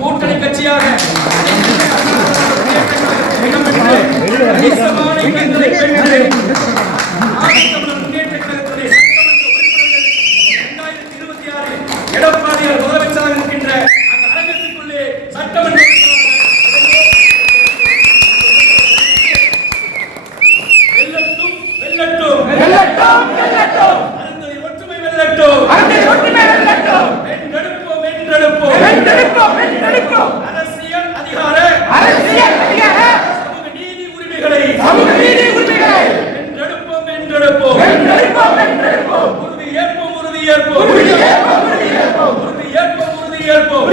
கூட்டணி கட்சியாக எடப்பாடியார் முதலமைச்சராக இருக்கின்ற அந்த அரங்கத்திற்குள்ளே சட்டமன்ற வெல்லட்டும் வெல்லட்டும் உறுதி ஏற்போம் உறுதி ஏற்போம். உறுதி ஏற்போம் உறுதி ஏற்போம்.